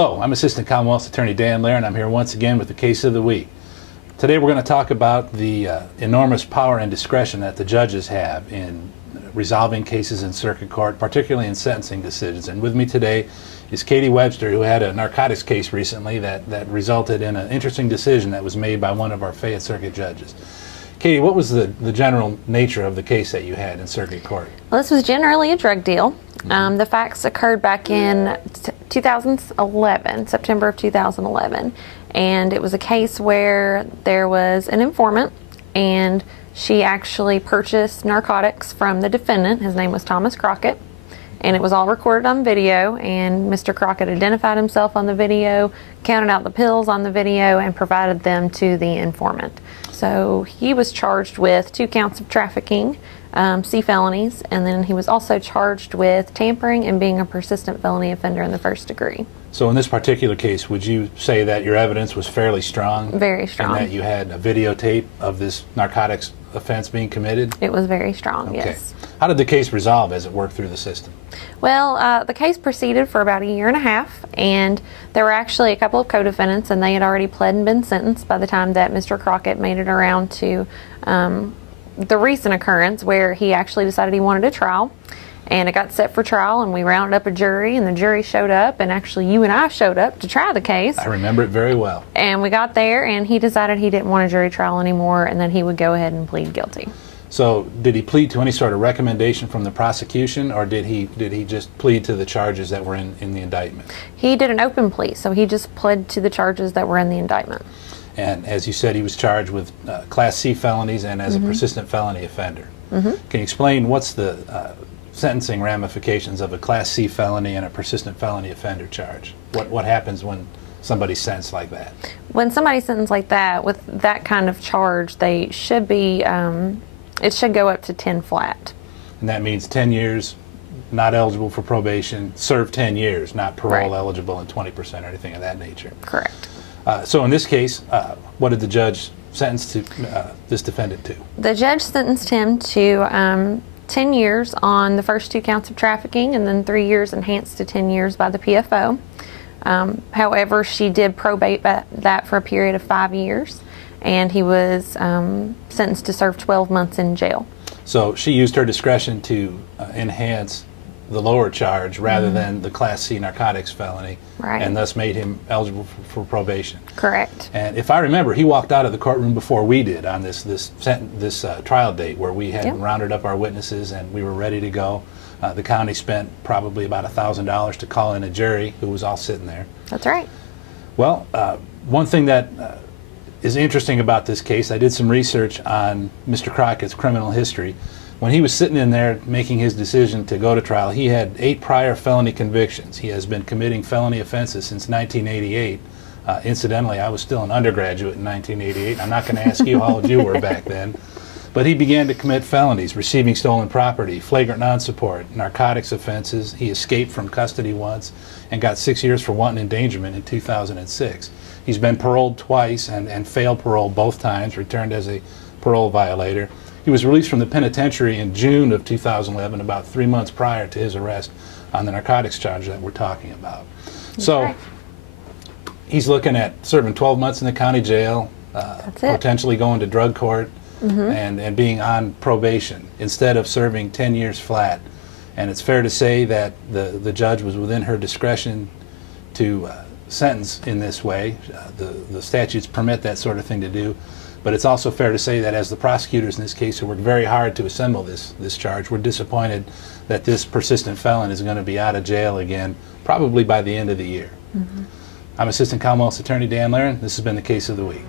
Hello, I'm Assistant Commonwealth's Attorney Dan Lair, and I'm here once again with the case of the week. Today we're going to talk about the enormous power and discretion that the judges have in resolving cases in circuit court, particularly in sentencing decisions. And with me today is Katie Webster, who had a narcotics case recently that resulted in an interesting decision that was made by one of our Fayette Circuit judges. Katie, what was the general nature of the case that you had in circuit court? Well, this was generally a drug deal. The facts occurred back in 2011, September of 2011, and it was a case where there was an informant, and she actually purchased narcotics from the defendant. His name was Thomas Crocket, and it was all recorded on video, and Mr. Crocket identified himself on the video, counted out the pills on the video, and provided them to the informant. So he was charged with 2 counts of trafficking, C felonies, and then he was also charged with tampering and being a persistent felony offender in the first degree. So in this particular case, would you say that your evidence was fairly strong? Very strong. And that you had a videotape of this narcotics offense being committed? It was very strong, okay. Yes. How did the case resolve as it worked through the system? Well, the case proceeded for about a year and a half, and there were actually a couple of co-defendants, and they had already pled and been sentenced by the time that Mr. Crocket made it around to the recent occurrence where he actually decided he wanted a trial. And it got set for trial, and we rounded up a jury, and the jury showed up, and actually you and I showed up to try the case. I remember it very well. And we got there, and he decided he didn't want a jury trial anymore, and that he would go ahead and plead guilty. So did he plead to any sort of recommendation from the prosecution, or did he just plead to the charges that were in the indictment? He did an open plea, so he just pled to the charges that were in the indictment. And as you said, he was charged with Class C felonies and as a persistent felony offender. Can you explain what's the sentencing ramifications of a Class C felony and a persistent felony offender charge? What happens when somebody's sentenced like that? When somebody's sentenced like that, with that kind of charge, they should be, it should go up to 10 flat. And that means 10 years, not eligible for probation, serve 10 years, not parole eligible and 20% or anything of that nature. Correct. So in this case, what did the judge sentence to this defendant to? The judge sentenced him to 10 years on the first 2 counts of trafficking, and then 3 years enhanced to 10 years by the PFO. However, she did probate that for a period of 5 years, and he was sentenced to serve 12 months in jail. So she used her discretion to enhance the lower charge rather than the Class C narcotics felony, and thus made him eligible for probation. Correct. And if I remember, he walked out of the courtroom before we did on this trial date, where we had rounded up our witnesses and we were ready to go. The county spent probably about $1,000 to call in a jury who was all sitting there. That's right. Well, one thing that is interesting about this case, I did some research on Mr. Crockett's criminal history. When he was sitting in there making his decision to go to trial, he had 8 prior felony convictions. He has been committing felony offenses since 1988. Incidentally, I was still an undergraduate in 1988. I'm not going to ask you how old you were back then. But he began to commit felonies: receiving stolen property, flagrant non-support, narcotics offenses. He escaped from custody once and got 6 years for wanton endangerment in 2006. He's been paroled twice and failed parole both times, returned as a parole violator. He was released from the penitentiary in June of 2011, about 3 months prior to his arrest on the narcotics charge that we're talking about. So he's looking at serving 12 months in the county jail, potentially going to drug court, and being on probation instead of serving 10 years flat. And it's fair to say that the judge was within her discretion to sentence in this way. The statutes permit that sort of thing to do. But it's also fair to say that as the prosecutors in this case, who worked very hard to assemble this charge, we're disappointed that this persistent felon is going to be out of jail again, probably by the end of the year. I'm Assistant Commonwealth's Attorney Dan Lair. This has been the case of the week.